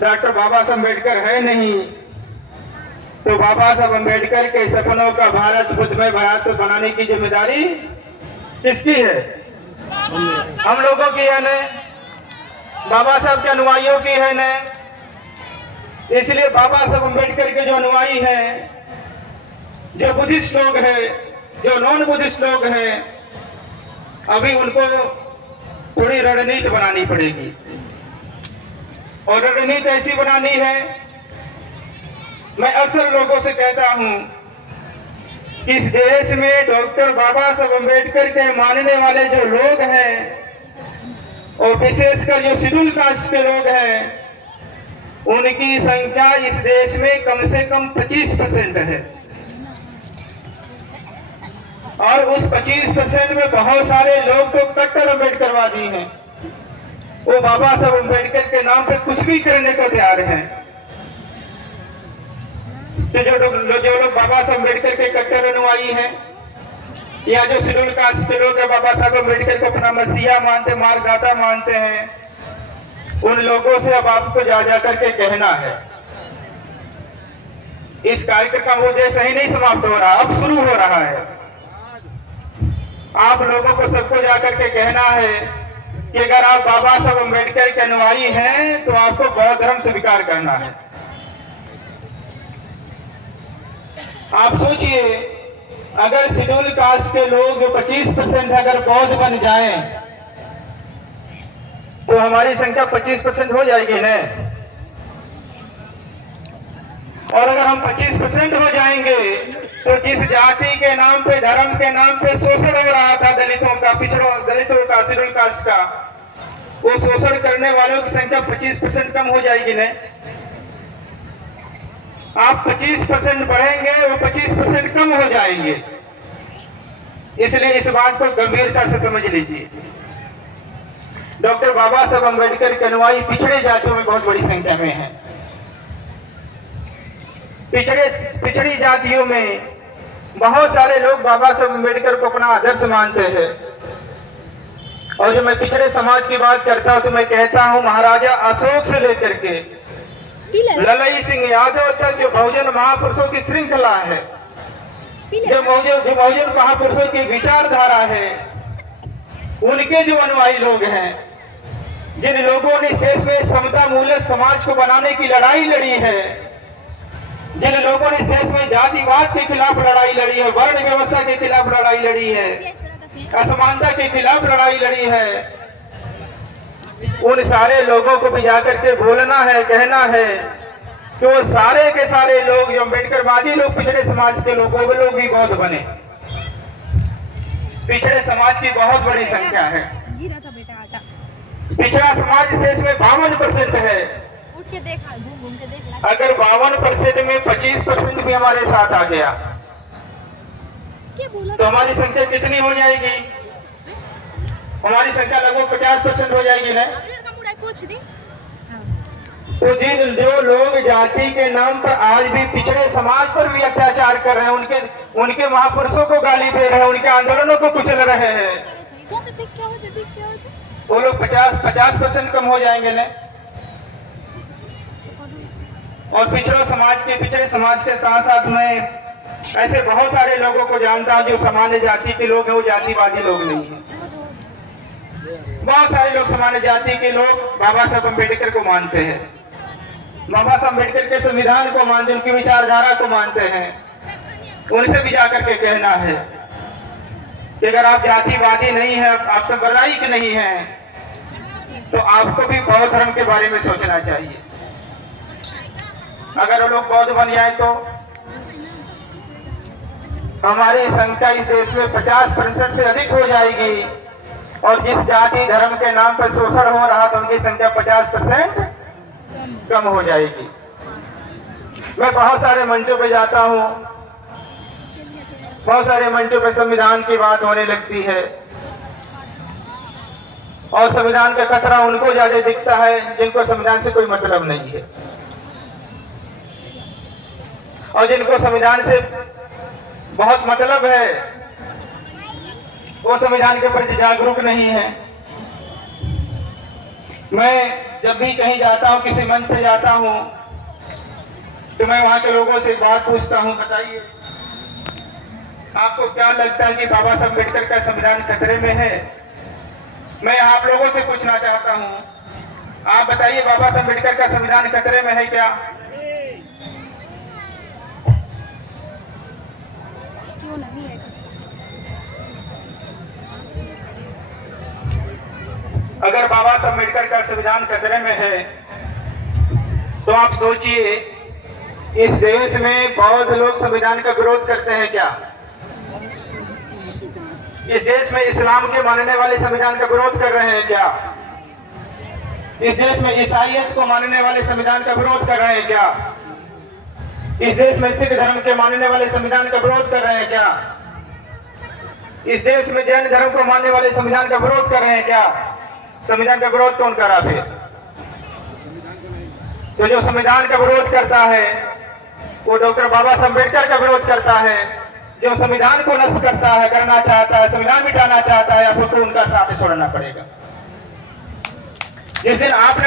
Doctor बाबा साहब अम्बेडकर है नहीं, तो बाबा साहब अम्बेडकर के सपनों का भारत बुद्धमय भारत बनाने की जिम्मेदारी किसकी है? हम लोगों की है न, बाबा साहब के अनुयायियों की है न। इसलिए बाबा साहब अम्बेडकर के जो अनुयायी हैं, जो बुद्धिस्ट लोग हैं, जो नॉन बुद्धिस्ट लोग हैं, अभी उनको थोड़ी रणनीति बनानी पड़ेगी। और रणनीति ऐसी बनानी है, मैं अक्सर लोगों से कहता हूं कि इस देश में डॉक्टर बाबा साहब अम्बेडकर के मानने वाले जो लोग हैं, और विशेषकर जो शेड्यूल कास्ट के लोग हैं, उनकी संख्या इस देश में कम से कम 25% है। और उस 25% में बहुत सारे लोग तो कट्टर अम्बेडकरवादी हैं। वो बाबा साहब अम्बेडकर के नाम पे कुछ भी करने को तैयार हैं। तो जो लोग बाबा साहब अम्बेडकर के कट्टर अनुयायी हैं, या जो शेड्यूल कास्ट के लोग बाबा साहब अम्बेडकर को अपना मसीहा मानते, मार्गदाता मानते हैं, उन लोगों से अब आपको जा करके कहना है, इस कार्यक्रम का उद्देश्य सही नहीं समाप्त हो रहा, अब शुरू हो रहा है। आप लोगों को सबको जाकर के कहना है कि अगर आप बाबा साहब अम्बेडकर के अनुयायी हैं तो आपको बौद्ध धर्म स्वीकार करना है। आप सोचिए, अगर शेड्यूल कास्ट के लोग 25% अगर बौद्ध बन जाएं तो हमारी संख्या 25% हो जाएगी ना। और अगर हम 25% हो जाएंगे तो जिस जाति के नाम पे, धर्म के नाम पे शोषण हो रहा था दलितों का, दलितों का, शेड्यूल कास्ट का, वो शोषण करने वालों की संख्या 25% कम हो जाएगी ना। आप 25% बढ़ेंगे, वो 25% कम हो जाएंगे। इसलिए इस बात को गंभीरता से समझ लीजिए। डॉक्टर बाबा साहब अम्बेडकर के अनुयायी पिछड़े जातियों में बहुत बड़ी संख्या में हैं। पिछड़ी जातियों में बहुत सारे लोग बाबा साहब अम्बेडकर को अपना आदर्श मानते हैं। और जब मैं पिछड़े समाज की बात करता हूं तो मैं कहता हूं, महाराजा अशोक से लेकर के ललई सिंह यादव तक जो बहुजन महापुरुषों की श्रृंखला है, जो बहुजन महापुरुषों की विचारधारा है, उनके जो अनुयायी लोग हैं, जिन लोगों ने इस देश में समता मूलक समाज को बनाने की लड़ाई लड़ी है, जिन लोगों ने इस देश में जातिवाद के खिलाफ लड़ाई लड़ी है, वर्ण व्यवस्था के खिलाफ लड़ाई लड़ी है, असमानता के खिलाफ लड़ाई लड़ी है, उन सारे लोगों को भी जाकर के बोलना है, कहना है कि वो सारे के सारे लोग जो अम्बेडकरवादी लोग, पिछड़े समाज के लोग, वो लोग भी बौद्ध बने। पिछड़े समाज की बहुत बड़ी संख्या है। पिछड़ा समाज इस देश में 52% है। अगर 52% में 25% भी हमारे साथ आ गया तो हमारी संख्या कितनी हो जाएगी? हमारी संख्या लगभग 50% हो जाएगी ना। तो जो लोग जाति के नाम पर आज भी पिछड़े समाज पर भी अत्याचार कर रहे हैं, उनके महापुरुषों को गाली दे रहे हैं, उनके आंदोलनों को कुचल रहे हैं, वो लोग 50% कम हो जाएंगे ना। और पिछड़े समाज के साथ साथ में ऐसे बहुत सारे लोगों को जानता हूं जो सामान्य जाति के लोग हैं, वो जातिवादी लोग नहीं है। बहुत सारे लोग सामान्य जाति के लोग बाबा साहब अम्बेडकर को मानते हैं, बाबा साहब अम्बेडकर के संविधान को मानते, उनकी विचारधारा को मानते हैं। उनसे भी जाकर के कहना है कि अगर आप जातिवादी नहीं है, आप सांप्रदायिक नहीं है, तो आपको भी बौद्ध धर्म के बारे में सोचना चाहिए। अगर वो लोग बौद्ध बन जाए तो हमारी संख्या इस देश में 50% से अधिक हो जाएगी। और जिस जाति धर्म के नाम पर शोषण हो रहा था, उनकी संख्या 50% कम हो जाएगी। मैं बहुत सारे मंचों पे जाता हूँ, बहुत सारे मंचों पे संविधान की बात होने लगती है, और संविधान का खतरा उनको ज्यादा दिखता है जिनको संविधान से कोई मतलब नहीं है, और जिनको संविधान से बहुत मतलब है वो संविधान के प्रति जागरूक नहीं है। मैं जब भी कहीं जाता हूँ, किसी मंच पे जाता हूँ, तो मैं वहां के लोगों से बात पूछता हूँ, बताइए आपको क्या लगता है कि बाबा साहब अम्बेडकर का संविधान खतरे में है? मैं आप लोगों से पूछना चाहता हूँ, आप बताइए बाबा साहब अम्बेडकर का संविधान खतरे में है क्या? क्यों नहीं है? अगर बाबा साहब अम्बेडकर का संविधान खतरे में है तो आप सोचिए, इस देश में बौद्ध लोग संविधान का विरोध करते हैं क्या? इस देश में इस्लाम के मानने वाले संविधान का विरोध कर रहे हैं क्या? इस देश में ईसाईयत को मानने वाले संविधान का विरोध कर रहे हैं क्या? इस देश में सिख धर्म के मानने वाले संविधान का विरोध कर रहे हैं क्या? इस देश में जैन धर्म को मानने वाले संविधान का विरोध कर रहे हैं क्या? संविधान का विरोध कौन कर रहा फिर? तो जो संविधान का विरोध करता है वो डॉक्टर बाबा साहब अम्बेडकर का विरोध करता है। जो संविधान को नष्ट करता है, करना चाहता है, संविधान मिटाना चाहता है, आपको उनका साथ छोड़ना पड़ेगा। जिस दिन आपने